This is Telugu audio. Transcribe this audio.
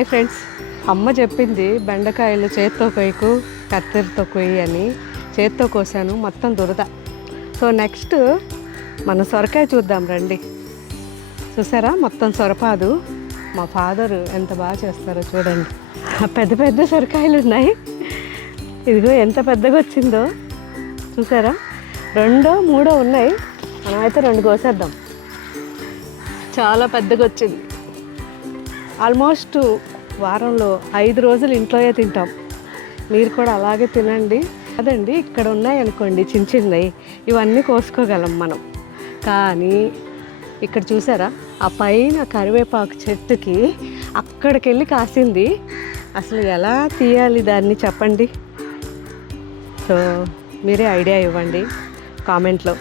హాయ్ ఫ్రెండ్స్, అమ్మ చెప్పింది బెండకాయలు చేత్తో కొయ్యకు కత్తెరతో కొయ్యి అని. చేత్తో కోసాను, మొత్తం దురద. సో నెక్స్ట్ మన సొరకాయ చూద్దాం రండి. చూసారా మొత్తం సొరపాదు. మా ఫాదర్ ఎంత బాగా చేస్తారో చూడండి. పెద్ద పెద్ద సొరకాయలు ఉన్నాయి. ఇదిగో ఎంత పెద్దగా వచ్చిందో చూసారా. 2 3 ఉన్నాయి. మనమైతే 2 కోసేద్దాం. చాలా పెద్దగా వచ్చింది. ఆల్మోస్ట్ వారంలో 5 రోజులు ఇంట్లోనే తింటాం. మీరు కూడా అలాగే తినండి. అదండి ఇక్కడ ఉన్నాయి అనుకోండి చిన్న చిన్నవి, ఇవన్నీ కోసుకోగలం మనం. కానీ ఇక్కడ చూసారా ఆ పైన కరివేపాకు చెట్టుకి అక్కడికి వెళ్ళి కాసింది. అసలు ఎలా తీయాలి దాన్ని చెప్పండి. సో మీరే ఐడియా ఇవ్వండి కామెంట్లో.